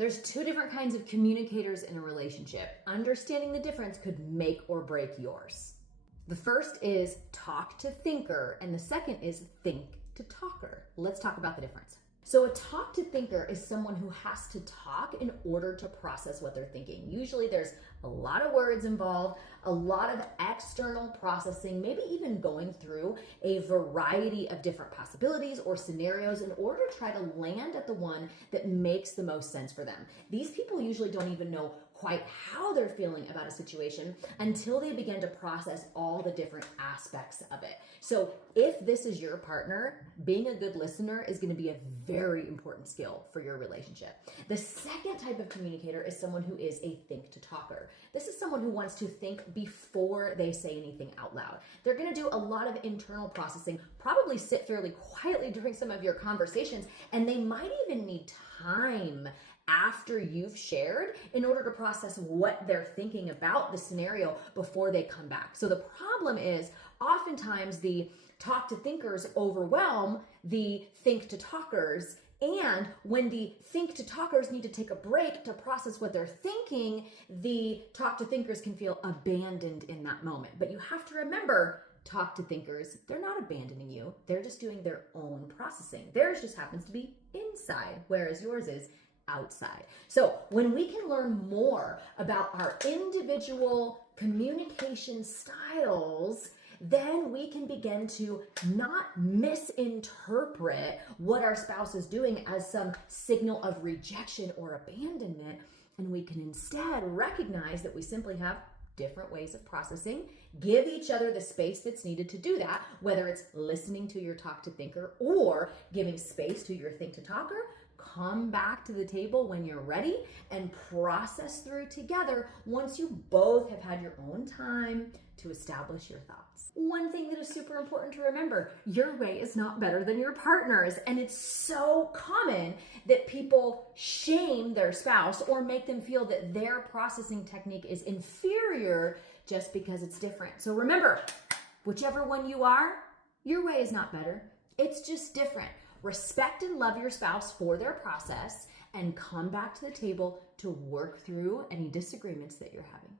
There's two different kinds of communicators in a relationship. Understanding the difference could make or break yours. The first is talk to thinker, and the second is think to talker. Let's talk about the difference. So a talk to thinker is someone who has to talk in order to process what they're thinking. Usually there's a lot of words involved, a lot of external processing, maybe even going through a variety of different possibilities or scenarios in order to try to land at the one that makes the most sense for them. These people usually don't even know quite how they're feeling about a situation until they begin to process all the different aspects of it. So if this is your partner, being a good listener is going to be a very important skill for your relationship. The second type of communicator is someone who is a think to talker. This is someone who wants to think before they say anything out loud. They're going to do a lot of internal processing, probably sit fairly quietly during some of your conversations, and they might even need time after you've shared in order to process what they're thinking about the scenario before they come back. So the problem is oftentimes the talk to thinkers overwhelm the think to talkers. And when the think to talkers need to take a break to process what they're thinking, the talk to thinkers can feel abandoned in that moment. But you have to remember, talk to thinkers, they're not abandoning you. They're just doing their own processing. Theirs just happens to be inside, whereas yours is outside. So when we can learn more about our individual communication styles, then we can begin to not misinterpret what our spouse is doing as some signal of rejection or abandonment. And we can instead recognize that we simply have different ways of processing, give each other the space that's needed to do that, whether it's listening to your talk to thinker or giving space to your think to talker. Come back to the table when you're ready and process through together once you both have had your own time to establish your thoughts. One thing that is super important to remember, your way is not better than your partner's. And it's so common that people shame their spouse or make them feel that their processing technique is inferior just because it's different. So remember, whichever one you are, your way is not better. It's just different. Respect and love your spouse for their process and come back to the table to work through any disagreements that you're having.